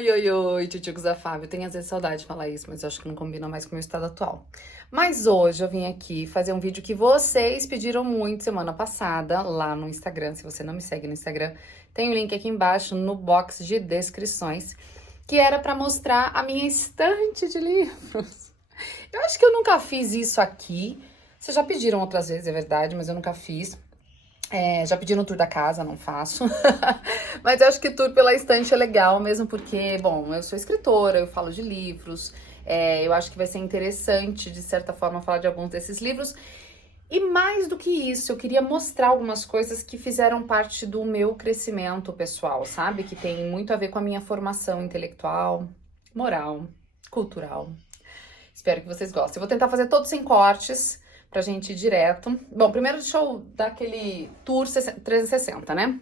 Oi, tchutchucos da Fábio. Tenho às vezes saudade de falar isso, mas eu acho que não combina mais com o meu estado atual. Mas hoje eu vim aqui fazer um vídeo que vocês pediram muito semana passada lá no Instagram. Se você não me segue no Instagram, tem o link aqui embaixo no box de descrições, que era pra mostrar a minha estante de livros. Eu acho que eu nunca fiz isso aqui. Vocês já pediram outras vezes, é verdade, mas eu nunca fiz. Já pedi no tour da casa, não faço. Mas eu acho que tour pela estante é legal, mesmo porque, bom, eu sou escritora, eu falo de livros. Eu acho que vai ser interessante, de certa forma, falar de alguns desses livros. E mais do que isso, eu queria mostrar algumas coisas que fizeram parte do meu crescimento pessoal, sabe? Que tem muito a ver com a minha formação intelectual, moral, cultural. Espero que vocês gostem. Eu vou tentar fazer todos sem cortes, pra gente ir direto. Bom, primeiro deixa eu dar aquele tour 360, né?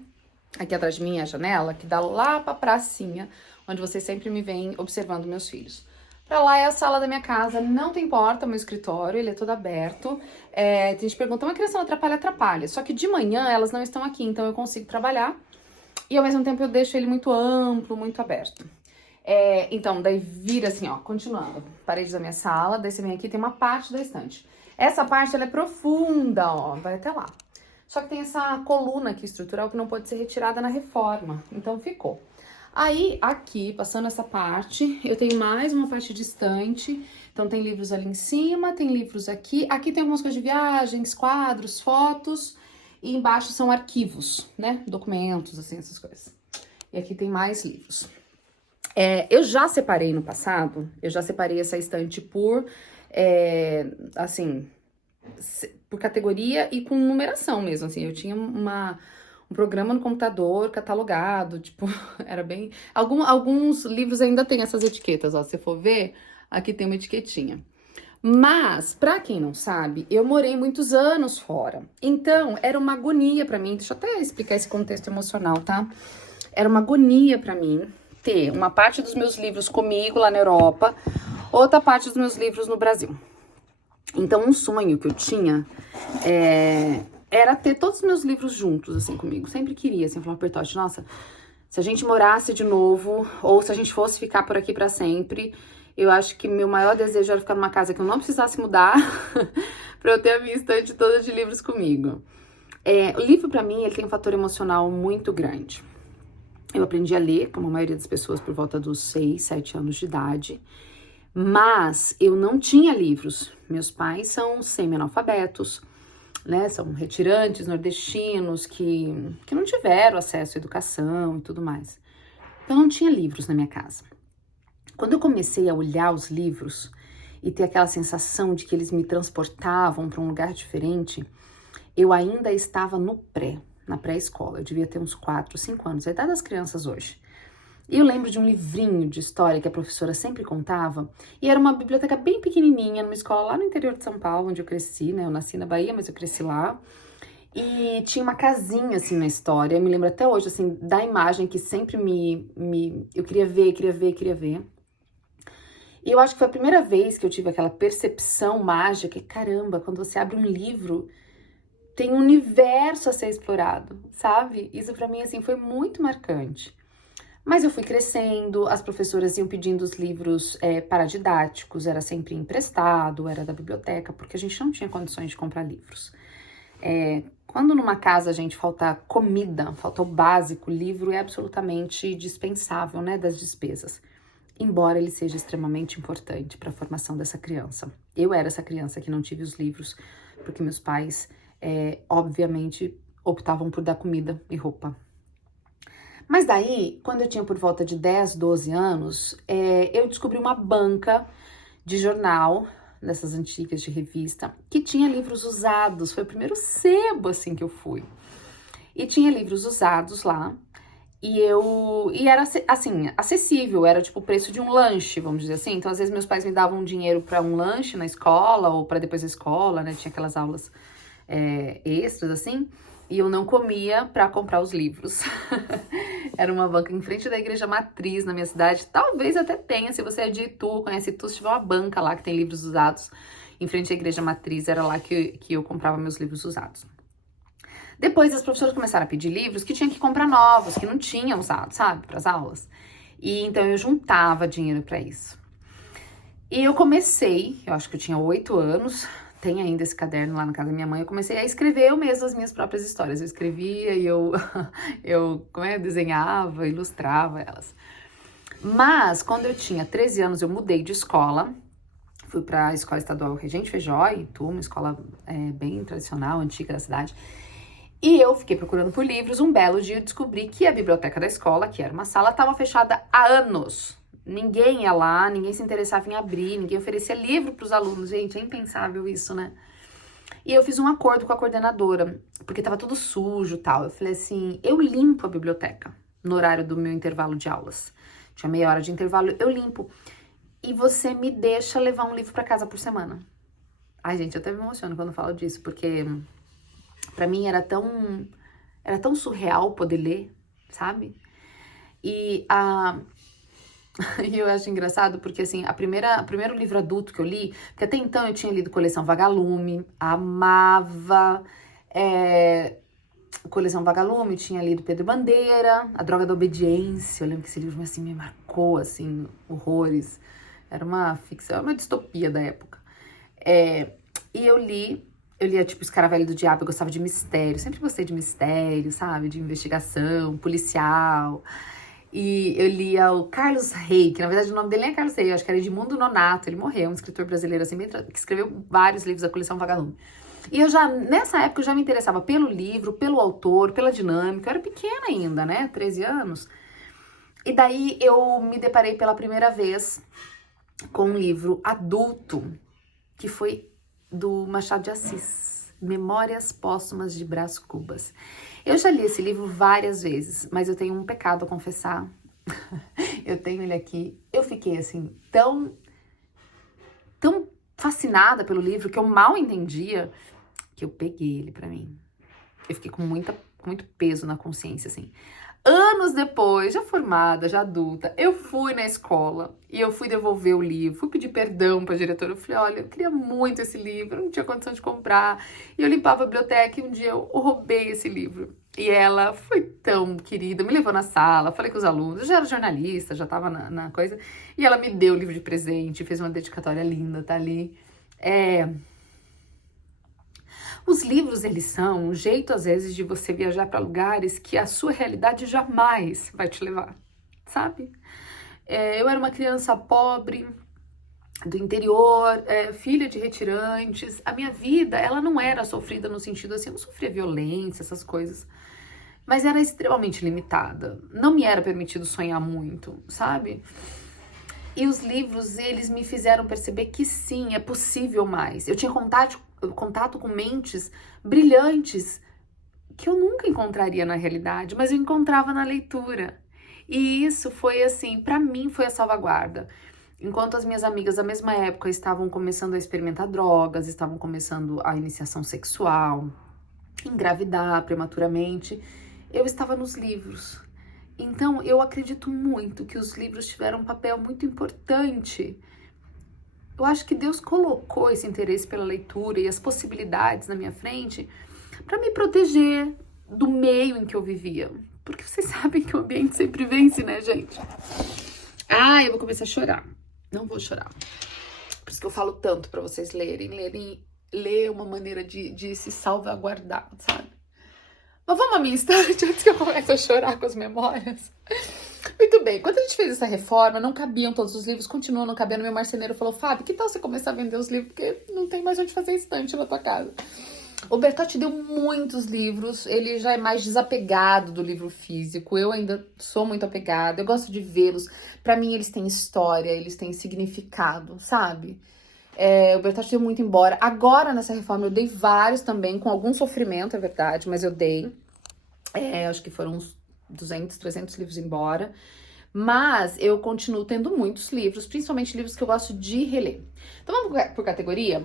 Aqui atrás de mim é a janela, que dá lá pra pracinha, onde vocês sempre me veem observando meus filhos. Pra lá é a sala da minha casa, não tem porta, meu escritório, ele é todo aberto. Tem gente que pergunta, uma criança não atrapalha? Atrapalha. Só que de manhã elas não estão aqui, então eu consigo trabalhar. E ao mesmo tempo eu deixo ele muito amplo, muito aberto. Então, daí vira assim, ó, continuando. Parede da minha sala, daí você vem aqui, tem uma parte da estante. Essa parte, ela é profunda, ó, vai até lá. Só que tem essa coluna aqui estrutural que não pode ser retirada na reforma, então ficou. Aí, aqui, passando essa parte, eu tenho mais uma parte distante, então tem livros ali em cima, tem livros aqui. Aqui tem algumas coisas de viagens, quadros, fotos, e embaixo são arquivos, né, documentos, assim, essas coisas. E aqui tem mais livros. Eu já separei no passado, eu já separei essa estante por... assim, por categoria e com numeração mesmo, assim, eu tinha um programa no computador catalogado, tipo, era bem... Alguns livros ainda tem essas etiquetas, ó, se você for ver, aqui tem uma etiquetinha. Mas, pra quem não sabe, eu morei muitos anos fora, então era uma agonia pra mim, deixa eu até explicar esse contexto emocional, tá? Era uma agonia pra mim ter uma parte dos meus livros comigo lá na Europa, outra parte dos meus livros no Brasil. Então, um sonho que eu tinha era ter todos os meus livros juntos, assim, comigo. Sempre queria, assim, falar, Bertotti, nossa, se a gente morasse de novo, ou se a gente fosse ficar por aqui pra sempre, eu acho que meu maior desejo era ficar numa casa que eu não precisasse mudar, pra eu ter a minha estante toda de livros comigo. O livro, pra mim, ele tem um fator emocional muito grande. Eu aprendi a ler, como a maioria das pessoas, por volta dos 6, 7 anos de idade. Mas eu não tinha livros. Meus pais são semi-analfabetos, né? São retirantes, nordestinos, que não tiveram acesso à educação e tudo mais. Então, não tinha livros na minha casa. Quando eu comecei a olhar os livros e ter aquela sensação de que eles me transportavam para um lugar diferente, eu ainda estava na pré-escola. Eu devia ter uns 4, 5 anos, a idade das crianças hoje. E eu lembro de um livrinho de história que a professora sempre contava, e era uma biblioteca bem pequenininha, numa escola lá no interior de São Paulo, onde eu cresci, né? Eu nasci na Bahia, mas eu cresci lá. E tinha uma casinha, assim, na história. Eu me lembro até hoje, assim, da imagem que sempre eu queria ver. E eu acho que foi a primeira vez que eu tive aquela percepção mágica, que caramba, quando você abre um livro, tem um universo a ser explorado, sabe? Isso pra mim, assim, foi muito marcante. Mas eu fui crescendo, as professoras iam pedindo os livros paradidáticos, era sempre emprestado, era da biblioteca, porque a gente não tinha condições de comprar livros. Quando numa casa a gente falta comida, falta o básico, livro é absolutamente dispensável, né, das despesas. Embora ele seja extremamente importante para a formação dessa criança. Eu era essa criança que não tive os livros, porque meus pais, obviamente, optavam por dar comida e roupa. Mas daí, quando eu tinha por volta de 10, 12 anos, eu descobri uma banca de jornal, dessas antigas de revista, que tinha livros usados. Foi o primeiro sebo, assim, que eu fui. E tinha livros usados lá, e era, assim, acessível, era tipo o preço de um lanche, vamos dizer assim. Então, às vezes, meus pais me davam dinheiro para um lanche na escola, ou para depois da escola, né? Tinha aquelas aulas extras, assim, e eu não comia para comprar os livros. Era uma banca em frente da igreja matriz na minha cidade. Talvez até tenha, se você é de Itu, conhece Itu, se tiver uma banca lá que tem livros usados em frente à igreja matriz, era lá que eu comprava meus livros usados. Depois as professoras começaram a pedir livros que tinha que comprar novos, que não tinham usado, sabe, para as aulas. E então eu juntava dinheiro para isso. E eu comecei, eu acho que eu tinha 8 anos, tem ainda esse caderno lá na casa da minha mãe, eu comecei a escrever eu mesma as minhas próprias histórias. Eu escrevia e eu desenhava, ilustrava elas. Mas quando eu tinha 13 anos, eu mudei de escola. Fui para a Escola Estadual Regente Feijó, em Itu, uma escola bem tradicional, antiga da cidade. E eu fiquei procurando por livros. Um belo dia eu descobri que a biblioteca da escola, que era uma sala, estava fechada há anos. Ninguém ia lá, ninguém se interessava em abrir, ninguém oferecia livro para os alunos. Gente, é impensável isso, né? E eu fiz um acordo com a coordenadora, porque estava tudo sujo e tal. Eu falei assim, eu limpo a biblioteca no horário do meu intervalo de aulas. Tinha meia hora de intervalo, eu limpo. E você me deixa levar um livro para casa por semana. Ai, gente, eu até me emociono quando falo disso, porque para mim era tão surreal poder ler, sabe? E e eu acho engraçado porque, assim, o primeiro livro adulto que eu li, porque até então eu tinha lido Coleção Vagalume, amava Coleção Vagalume, tinha lido Pedro Bandeira, A Droga da Obediência. Eu lembro que esse livro, assim, me marcou, assim, horrores. Era uma ficção, uma distopia da época. E eu lia, tipo, Escaravelho do Diabo. Eu gostava de mistério, sempre gostei de mistério, sabe? De investigação, policial. E eu lia o Carlos Rey, que na verdade o nome dele nem é Carlos Rey, eu acho que era Edmundo Nonato. Ele morreu, um escritor brasileiro assim, que escreveu vários livros da coleção Vagalume. E nessa época eu já me interessava pelo livro, pelo autor, pela dinâmica. Eu era pequena ainda, né? 13 anos. E daí eu me deparei pela primeira vez com um livro adulto, que foi do Machado de Assis, Memórias Póstumas de Brás Cubas. Eu já li esse livro várias vezes, mas eu tenho um pecado a confessar. Eu tenho ele aqui. Eu fiquei assim, tão fascinada pelo livro, que eu mal entendia, que eu peguei ele pra mim. Eu fiquei com muito peso na consciência, assim. Anos depois, já formada, já adulta, eu fui na escola e eu fui devolver o livro, fui pedir perdão pra diretora. Eu falei, olha, eu queria muito esse livro, eu não tinha condição de comprar. E eu limpava a biblioteca e um dia eu roubei esse livro. E ela foi tão querida, me levou na sala, falei com os alunos, eu já era jornalista, já tava na coisa. E ela me deu o livro de presente, fez uma dedicatória linda, tá ali. Os livros, eles são um jeito, às vezes, de você viajar para lugares que a sua realidade jamais vai te levar, sabe? Eu era uma criança pobre, do interior, filha de retirantes. A minha vida, ela não era sofrida no sentido assim, eu não sofria violência, essas coisas. Mas era extremamente limitada. Não me era permitido sonhar muito, sabe? E os livros, eles me fizeram perceber que sim, é possível mais. Eu tinha contato com mentes brilhantes que eu nunca encontraria na realidade, mas eu encontrava na leitura. E isso foi assim, pra mim foi a salvaguarda. Enquanto as minhas amigas da mesma época estavam começando a experimentar drogas, estavam começando a iniciação sexual, engravidar prematuramente, eu estava nos livros. Então, eu acredito muito que os livros tiveram um papel muito importante. Eu acho que Deus colocou esse interesse pela leitura e as possibilidades na minha frente para me proteger do meio em que eu vivia. Porque vocês sabem que o ambiente sempre vence, né, gente? Eu vou começar a chorar. Não vou chorar. Por isso que eu falo tanto para vocês lerem. Ler é uma maneira de se salvaguardar, sabe? Mas vamos à minha estante antes que eu comece a chorar com as memórias. Muito bem, quando a gente fez essa reforma, não cabiam todos os livros, continuam não cabendo. Meu marceneiro falou, Fábio, que tal você começar a vender os livros, porque não tem mais onde fazer estante na tua casa. O Bertotti deu muitos livros, ele já é mais desapegado do livro físico, eu ainda sou muito apegada, eu gosto de vê-los. Pra mim, eles têm história, eles têm significado, sabe? O Bertotti deu muito embora. Agora, nessa reforma, eu dei vários também, com algum sofrimento, é verdade, mas eu dei. Acho que foram uns 200, 300 livros embora. Mas eu continuo tendo muitos livros, principalmente livros que eu gosto de reler. Então, vamos por categoria?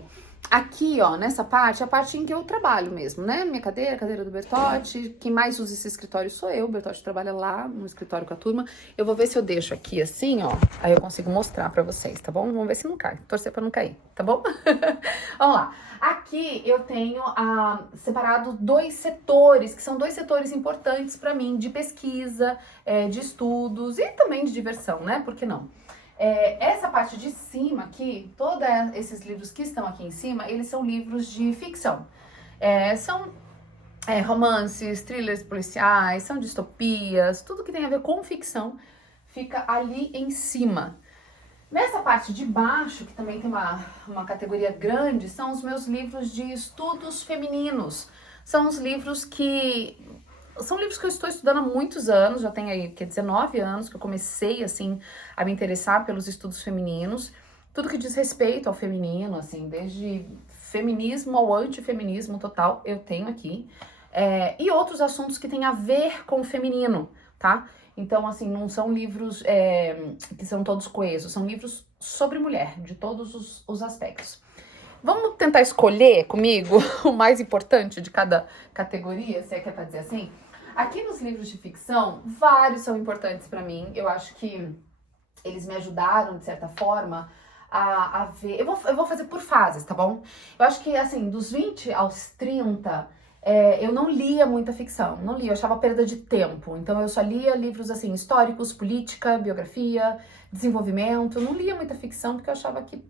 Aqui, ó, nessa parte, é a parte em que eu trabalho mesmo, né? Minha cadeira, a cadeira do Bertotti. Quem mais usa esse escritório sou eu. O Bertotti trabalha lá no escritório com a turma. Eu vou ver se eu deixo aqui assim, ó. Aí eu consigo mostrar pra vocês, tá bom? Vamos ver se não cai. Torcer pra não cair, tá bom? Vamos lá. Aqui eu tenho separado 2 setores, que são 2 setores importantes pra mim, de pesquisa, de estudos e também de diversão, né? Por que não? Essa parte de cima aqui, todos esses livros que estão aqui em cima, eles são livros de ficção. São romances, thrillers policiais, são distopias, tudo que tem a ver com ficção fica ali em cima. Nessa parte de baixo, que também tem uma categoria grande, são os meus livros de estudos femininos. São os livros que... São livros que eu estou estudando há muitos anos, já tem aí 19 anos que eu comecei, assim, a me interessar pelos estudos femininos. Tudo que diz respeito ao feminino, assim, desde feminismo ao antifeminismo total, eu tenho aqui. E outros assuntos que têm a ver com o feminino, tá? Então, assim, não são livros que são todos coesos, são livros sobre mulher, de todos os aspectos. Vamos tentar escolher comigo o mais importante de cada categoria, se é que é pra dizer assim? Aqui nos livros de ficção, vários são importantes pra mim. Eu acho que eles me ajudaram, de certa forma, a ver... Eu vou fazer por fases, tá bom? Eu acho que, assim, dos 20 aos 30, eu não lia muita ficção. Não lia, eu achava perda de tempo. Então, eu só lia livros, assim, históricos, política, biografia, desenvolvimento. Eu não lia muita ficção porque eu achava que,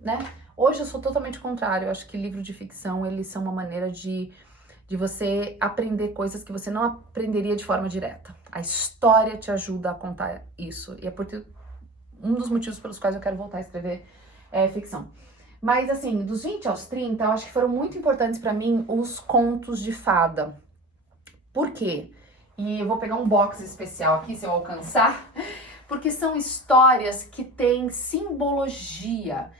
né... Hoje eu sou totalmente contrário, eu acho que livro de ficção, eles são uma maneira de você aprender coisas que você não aprenderia de forma direta. A história te ajuda a contar isso, e é um dos motivos pelos quais eu quero voltar a escrever ficção. Mas assim, dos 20 aos 30, eu acho que foram muito importantes pra mim os contos de fada. Por quê? E eu vou pegar um box especial aqui, se eu alcançar, porque são histórias que têm simbologia.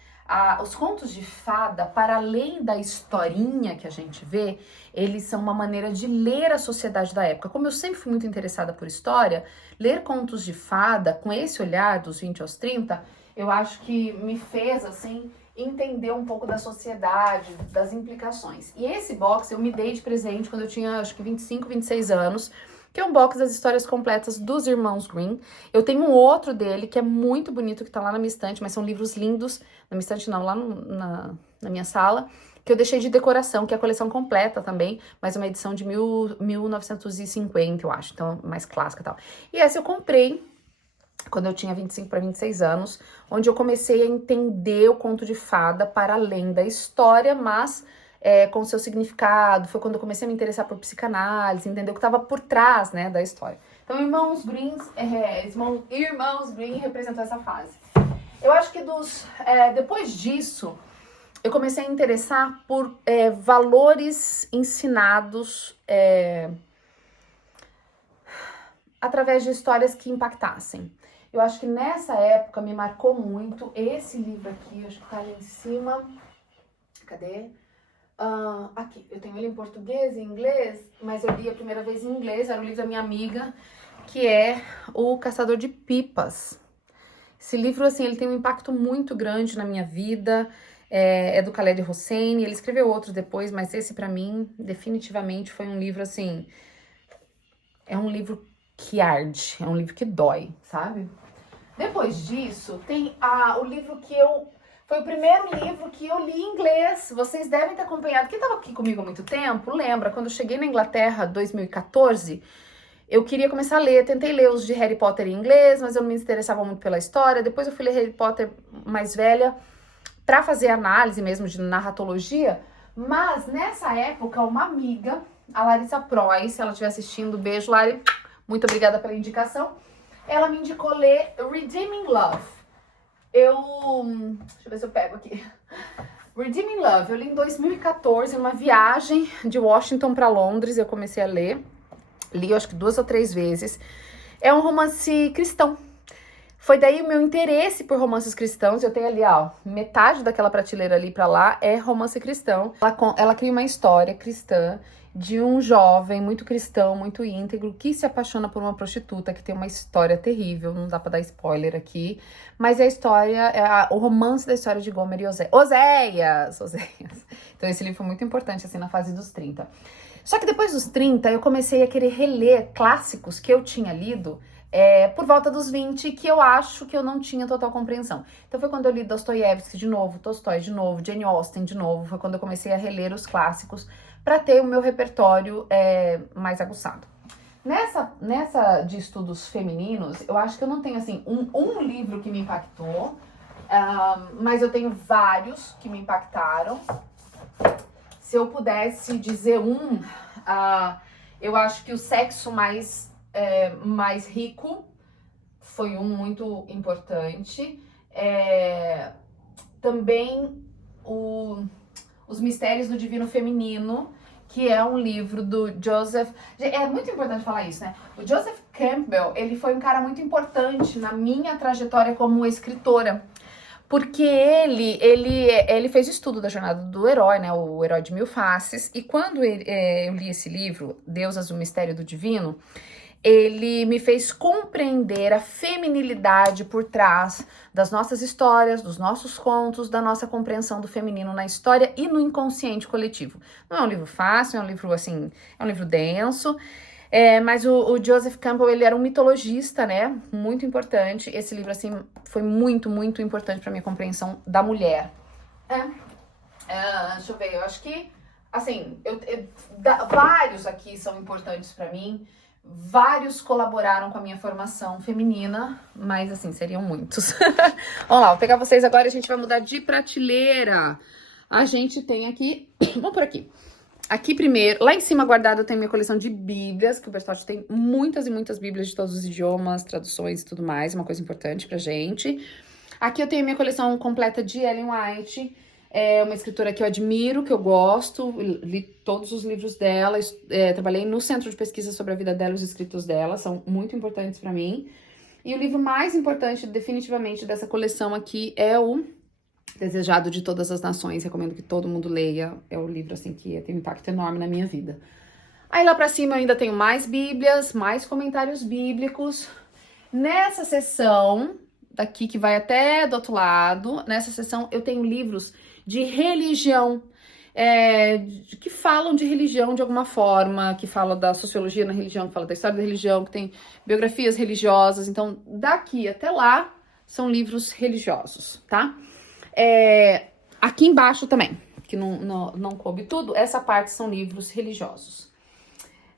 Os contos de fada, para além da historinha que a gente vê, eles são uma maneira de ler a sociedade da época. Como eu sempre fui muito interessada por história, ler contos de fada, com esse olhar dos 20 aos 30, eu acho que me fez, assim, entender um pouco da sociedade, das implicações. E esse box eu me dei de presente quando eu tinha, acho que 25, 26 anos, que é um box das histórias completas dos Irmãos Grimm. Eu tenho um outro dele, que é muito bonito, que tá lá na minha estante, mas são livros lindos. Na minha estante não, lá na minha sala, que eu deixei de decoração, que é a coleção completa também, mas uma edição de 1950, eu acho, então mais clássica e tal. E essa eu comprei quando eu tinha 25 para 26 anos, onde eu comecei a entender o conto de fada para além da história, mas... com seu significado, foi quando eu comecei a me interessar por psicanálise, entender o que estava por trás, né, da história. Então, Irmãos Grimm representou essa fase. Eu acho que depois disso, eu comecei a interessar por valores ensinados através de histórias que impactassem. Eu acho que nessa época me marcou muito esse livro aqui, acho que tá ali em cima. Cadê? Aqui, eu tenho ele em português e em inglês, mas eu li a primeira vez em inglês, era o livro da minha amiga, que é O Caçador de Pipas. Esse livro, assim, ele tem um impacto muito grande na minha vida, é do Khaled Hosseini, ele escreveu outros depois, mas esse pra mim, definitivamente, foi um livro, assim, é um livro que arde, é um livro que dói, sabe? Depois disso, tem o livro que foi o primeiro livro que eu li em inglês. Vocês devem ter acompanhado. Quem estava aqui comigo há muito tempo, lembra? Quando eu cheguei na Inglaterra, 2014, eu queria começar a ler. Tentei ler os de Harry Potter em inglês, mas eu não me interessava muito pela história. Depois eu fui ler Harry Potter mais velha, para fazer análise mesmo de narratologia. Mas, nessa época, uma amiga, a Larissa Prois, se ela estiver assistindo, beijo, Lari, muito obrigada pela indicação. Ela me indicou ler Redeeming Love. Deixa eu ver se eu pego aqui. Redeeming Love, eu li em 2014, uma viagem de Washington para Londres, eu comecei a ler. Li, acho que 2 ou 3 vezes. É um romance cristão. Foi daí o meu interesse por romances cristãos. Eu tenho ali, ó, metade daquela prateleira ali pra lá é romance cristão. Ela cria uma história cristã de um jovem muito cristão, muito íntegro, que se apaixona por uma prostituta que tem uma história terrível, não dá pra dar spoiler aqui, mas é a história, o romance da história de Gomer e Oséias. Então esse livro foi muito importante, assim, na fase dos 30. Só que depois dos 30, eu comecei a querer reler clássicos que eu tinha lido por volta dos 20, que eu acho que eu não tinha total compreensão. Então foi quando eu li Dostoiévski de novo, Tolstói de novo, Jane Austen de novo, foi quando eu comecei a reler os clássicos para ter o meu repertório mais aguçado. Nessa de estudos femininos, eu acho que eu não tenho, assim, um livro que me impactou, mas eu tenho vários que me impactaram. Se eu pudesse dizer eu acho que o Sexo mais Rico foi um muito importante. Também Os Mistérios do Divino Feminino, que é um livro do Joseph... É muito importante falar isso, né? O Joseph Campbell, ele foi um cara muito importante na minha trajetória como escritora. Porque ele fez o estudo da jornada do herói, né? O Herói de Mil Faces. E quando eu li esse livro, Deusas, o Mistério do Divino, ele me fez compreender a feminilidade por trás das nossas histórias, dos nossos contos, da nossa compreensão do feminino na história e no inconsciente coletivo. Não é um livro fácil, é um livro, assim, é um livro denso, mas o Joseph Campbell, ele era um mitologista, né, muito importante. Esse livro, assim, foi muito, muito importante para minha compreensão da mulher. Deixa eu ver, eu acho que, assim, vários aqui são importantes para mim. Vários colaboraram com a minha formação feminina, mas assim, seriam muitos. Vamos lá, vou pegar vocês agora e a gente vai mudar de prateleira. A gente tem aqui, vamos por aqui. Aqui primeiro, lá em cima guardado eu tenho minha coleção de bíblias, que o Bertotti tem muitas e muitas bíblias de todos os idiomas, traduções e tudo mais, uma coisa importante pra gente. Aqui eu tenho minha coleção completa de Ellen White, uma escritora que eu admiro, que eu gosto, li todos os livros dela, trabalhei no centro de pesquisa sobre a vida dela, os escritos dela, são muito importantes para mim. E o livro mais importante, definitivamente, dessa coleção aqui é o Desejado de Todas as Nações, recomendo que todo mundo leia, é um livro, assim, que tem um impacto enorme na minha vida. Aí lá pra cima eu ainda tenho mais bíblias, mais comentários bíblicos. Nessa seção, daqui que vai até do outro lado, nessa seção eu tenho livros de religião, que falam de religião de alguma forma, que falam da sociologia na religião, que falam da história da religião, que tem biografias religiosas. Então, daqui até lá, são livros religiosos, tá? Aqui embaixo também, que não coube tudo, essa parte são livros religiosos.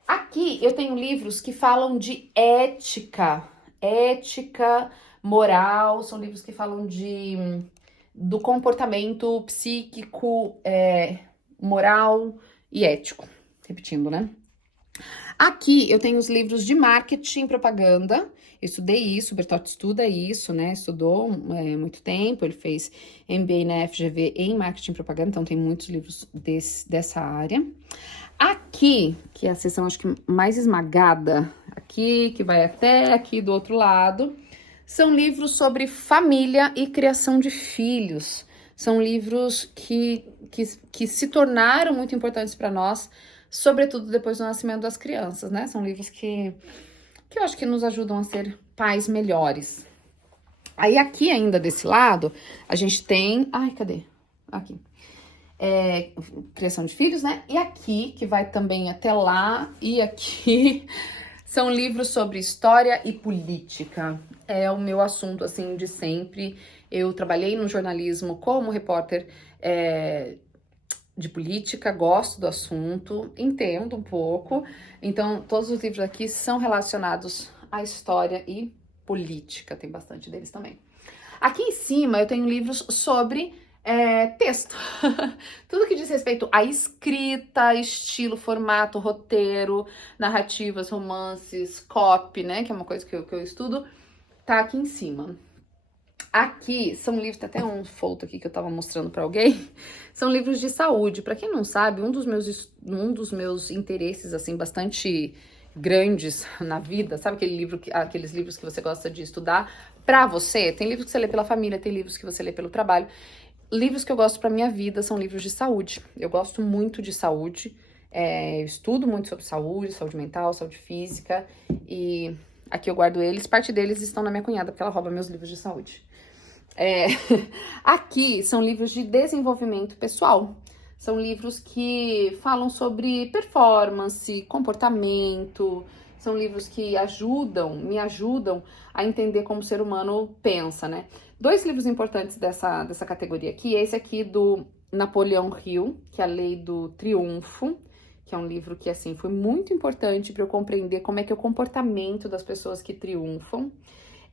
Aqui eu tenho livros que falam de ética, moral, são livros que falam do comportamento psíquico, moral e ético. Repetindo, né? Aqui eu tenho os livros de marketing e propaganda. Eu estudei isso, o Bertotti estuda isso, né? Estudou muito tempo, ele fez MBA na FGV em marketing e propaganda, então tem muitos livros dessa área. Aqui, que é a seção acho que mais esmagada, aqui, que vai até aqui do outro lado, são livros sobre família e criação de filhos. São livros que se tornaram muito importantes para nós, sobretudo depois do nascimento das crianças, né? São livros que eu acho que nos ajudam a ser pais melhores. Aí aqui ainda desse lado, a gente tem... Ai, cadê? Aqui. Criação de filhos, né? E aqui, que vai também até lá, e aqui... São livros sobre história e política. É o meu assunto, assim, de sempre. Eu trabalhei no jornalismo como repórter de política, gosto do assunto, entendo um pouco. Então, todos os livros aqui são relacionados à história e política. Tem bastante deles também. Aqui em cima eu tenho livros sobre texto. Tudo que diz respeito à escrita, estilo, formato, roteiro, narrativas, romances, copy, né? Que é uma coisa que eu estudo, tá aqui em cima. Aqui são livros, tem até um foto aqui que eu tava mostrando pra alguém, são livros de saúde. Pra quem não sabe, um dos meus interesses, assim, bastante grandes na vida, sabe aqueles livros que você gosta de estudar pra você? Tem livros que você lê pela família, tem livros que você lê pelo trabalho. Livros que eu gosto pra minha vida são livros de saúde. Eu gosto muito de saúde. Eu estudo muito sobre saúde, saúde mental, saúde física, e aqui eu guardo eles. Parte deles estão na minha cunhada, porque ela rouba meus livros de saúde. Aqui são livros de desenvolvimento pessoal. São livros que falam sobre performance, comportamento. São livros que me ajudam a entender como o ser humano pensa, né? 2 livros importantes dessa categoria aqui, esse aqui do Napoleão Hill, que é A Lei do Triunfo, que é um livro que, assim, foi muito importante para eu compreender como é que é o comportamento das pessoas que triunfam.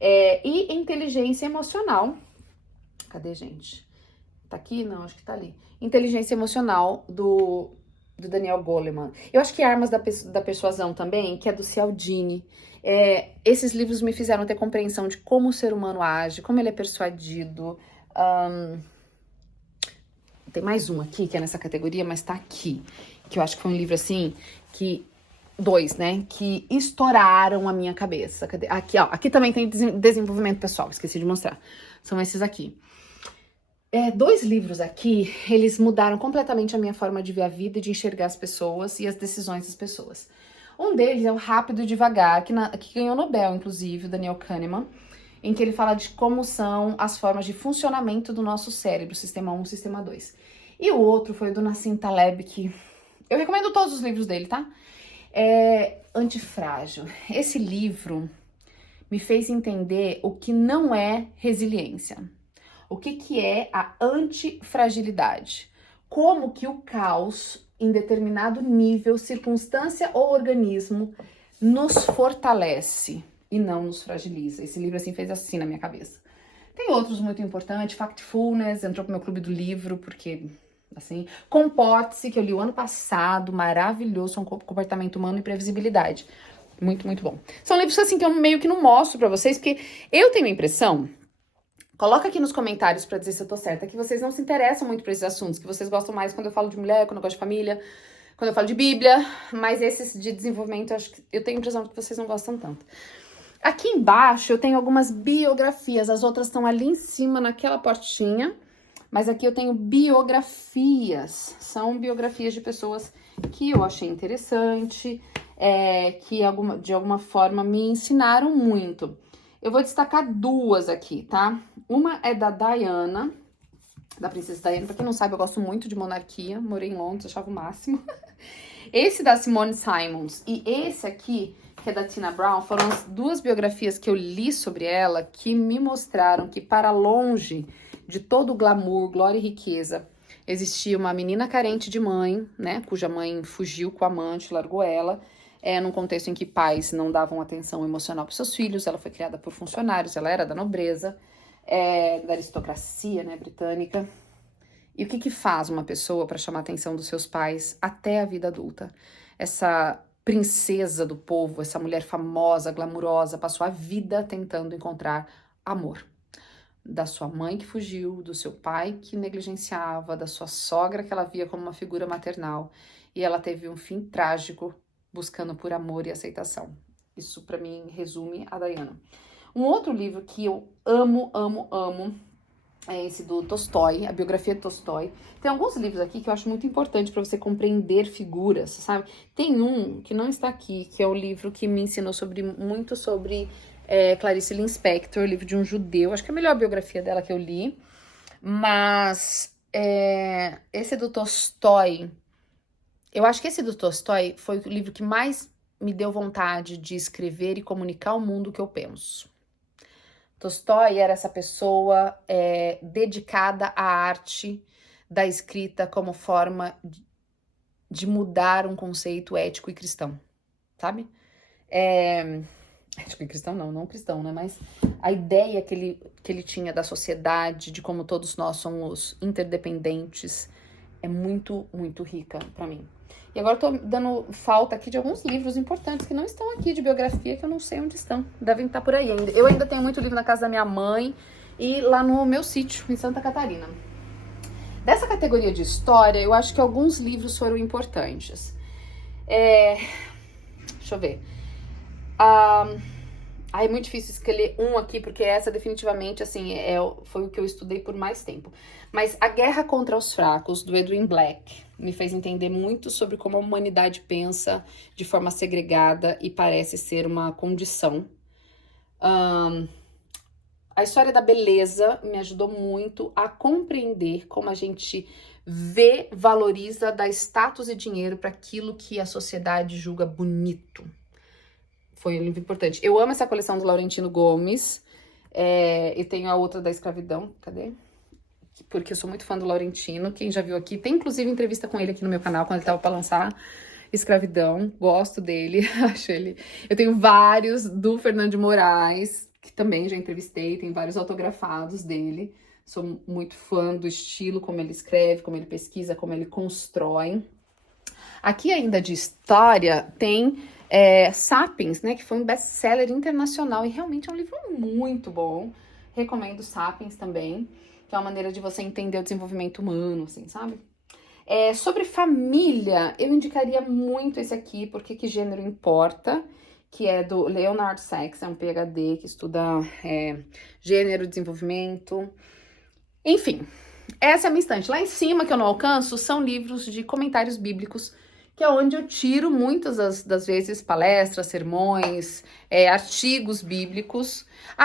E Inteligência Emocional. Cadê, gente? Tá aqui? Não, acho que tá ali. Inteligência Emocional, do Daniel Goleman. Eu acho que Armas da Persuasão também, que é do Cialdini. Esses livros me fizeram ter compreensão de como o ser humano age, como ele é persuadido. Tem mais um aqui, que é nessa categoria, mas tá aqui. Que eu acho que foi um livro, assim, que... 2, né? Que estouraram a minha cabeça. Cadê? Aqui, ó. Aqui também tem desenvolvimento pessoal, esqueci de mostrar. São esses aqui. 2 livros aqui, eles mudaram completamente a minha forma de ver a vida e de enxergar as pessoas e as decisões das pessoas. Um deles é o Rápido e Devagar, que ganhou Nobel, inclusive, o Daniel Kahneman, em que ele fala de como são as formas de funcionamento do nosso cérebro, Sistema 1 e Sistema 2. E o outro foi o do Nassim Taleb, que eu recomendo todos os livros dele, tá? Antifrágil. Esse livro me fez entender o que não é resiliência. O que é a antifragilidade? Como que o caos, em determinado nível, circunstância ou organismo, nos fortalece e não nos fragiliza. Esse livro, assim, fez assim na minha cabeça. Tem outros muito importantes. Factfulness, entrou pro meu clube do livro, porque... assim, Comporte-se, que eu li o ano passado, maravilhoso, um comportamento humano e previsibilidade. Muito, muito bom. São livros, assim, que eu meio que não mostro pra vocês, porque eu tenho a impressão, coloca aqui nos comentários pra dizer se eu tô certa, que vocês não se interessam muito por esses assuntos, que vocês gostam mais quando eu falo de mulher, quando eu gosto de família, quando eu falo de Bíblia, mas esses de desenvolvimento, eu tenho a impressão que vocês não gostam tanto. Aqui embaixo eu tenho algumas biografias, as outras estão ali em cima, naquela portinha. Mas aqui eu tenho biografias, são biografias de pessoas que eu achei interessante, que de alguma forma me ensinaram muito. Eu vou destacar 2 aqui, tá? Uma é da Diana, da Princesa Diana. Pra quem não sabe, eu gosto muito de monarquia, morei em Londres, achava o máximo. Esse da Simone Simons e esse aqui, que é da Tina Brown, foram as 2 biografias que eu li sobre ela que me mostraram que, para longe de todo o glamour, glória e riqueza, existia uma menina carente de mãe, né, cuja mãe fugiu com o amante, largou ela, num contexto em que pais não davam atenção emocional para seus filhos. Ela foi criada por funcionários, ela era da nobreza, da aristocracia, né, britânica. E o que faz uma pessoa para chamar a atenção dos seus pais até a vida adulta? Essa princesa do povo, essa mulher famosa, glamurosa, passou a vida tentando encontrar amor. Da sua mãe que fugiu, do seu pai que negligenciava, da sua sogra que ela via como uma figura maternal. E ela teve um fim trágico buscando por amor e aceitação. Isso, para mim, resume a Diana. Um outro livro que eu amo, amo, amo, é esse do Tolstói, a biografia de Tolstói. Tem alguns livros aqui que eu acho muito importante para você compreender figuras, sabe? Tem um que não está aqui, que é o livro que me ensinou muito sobre Clarice Lispector, livro de um judeu. Acho que é a melhor biografia dela que eu li. Mas esse do Tolstói, eu acho que esse do Tolstói foi o livro que mais me deu vontade de escrever e comunicar ao mundo o que eu penso. Tolstói era essa pessoa dedicada à arte da escrita como forma de mudar um conceito ético e cristão, sabe? Ético e cristão não cristão, né? Mas a ideia que ele tinha da sociedade, de como todos nós somos interdependentes, é muito, muito rica pra mim. E agora eu tô dando falta aqui de alguns livros importantes que não estão aqui de biografia, que eu não sei onde estão. Devem estar por aí ainda. Eu ainda tenho muito livro na casa da minha mãe e lá no meu sítio, em Santa Catarina. Dessa categoria de história, eu acho que alguns livros foram importantes. Deixa eu ver. Ai, é muito difícil escolher um aqui, porque essa definitivamente, assim, foi o que eu estudei por mais tempo. Mas A Guerra contra os Fracos, do Edwin Black, me fez entender muito sobre como a humanidade pensa de forma segregada e parece ser uma condição. A História da Beleza me ajudou muito a compreender como a gente vê, valoriza, dá status e dinheiro para aquilo que a sociedade julga bonito. Foi um livro importante. Eu amo essa coleção do Laurentino Gomes. E tenho a outra da escravidão. Cadê? Porque eu sou muito fã do Laurentino. Quem já viu aqui, tem inclusive entrevista com ele aqui no meu canal, quando ele tava para lançar Escravidão. Gosto dele, acho ele. Eu tenho vários do Fernando de Moraes, que também já entrevistei, tem vários autografados dele. Sou muito fã do estilo, como ele escreve, como ele pesquisa, como ele constrói. Aqui ainda de história tem Sapiens, né, que foi um best-seller internacional e realmente é um livro muito bom. Recomendo Sapiens também, que é uma maneira de você entender o desenvolvimento humano, assim, sabe? Sobre família, eu indicaria muito esse aqui, Porque Que Gênero Importa, que é do Leonard Sachs, é um PhD que estuda gênero, desenvolvimento, enfim. Essa é a minha estante. Lá em cima, que eu não alcanço, são livros de comentários bíblicos, que é onde eu tiro muitas das vezes palestras, sermões, artigos bíblicos.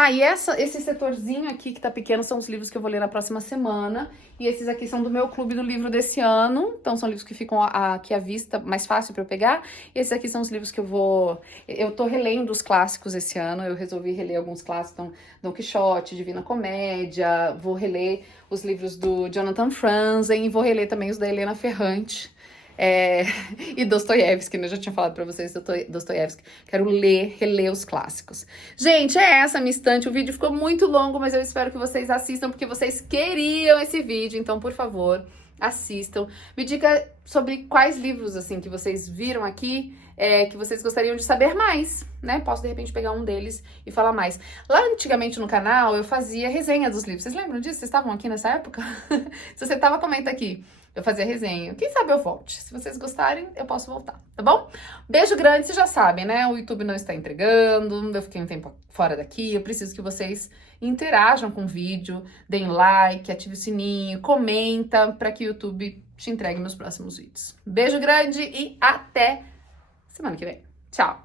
E esse setorzinho aqui que tá pequeno são os livros que eu vou ler na próxima semana. E esses aqui são do meu clube do livro desse ano. Então são livros que ficam aqui à vista, mais fácil para eu pegar. E esses aqui são os livros que eu tô relendo os clássicos esse ano. Eu resolvi reler alguns clássicos, então Dom Quixote, Divina Comédia. Vou reler os livros do Jonathan Franzen e vou reler também os da Helena Ferrante. E Dostoiévski, né? Eu já tinha falado pra vocês Dostoiévski. Quero reler os clássicos. Gente, é essa a minha estante. O vídeo ficou muito longo, mas eu espero que vocês assistam, porque vocês queriam esse vídeo. Então, por favor, assistam. Me diga sobre quais livros, assim, que vocês viram aqui, que vocês gostariam de saber mais, né? Posso, de repente, pegar um deles e falar mais. Lá, antigamente, no canal, eu fazia resenha dos livros. Vocês lembram disso? Vocês estavam aqui nessa época? Se você tava, comenta aqui. Eu fazia resenha. Quem sabe eu volte. Se vocês gostarem, eu posso voltar, tá bom? Beijo grande, vocês já sabem, né? O YouTube não está entregando, eu fiquei um tempo fora daqui, eu preciso que vocês interajam com o vídeo, deem like, ative o sininho, comenta para que o YouTube te entregue meus próximos vídeos. Beijo grande e até semana que vem. Tchau!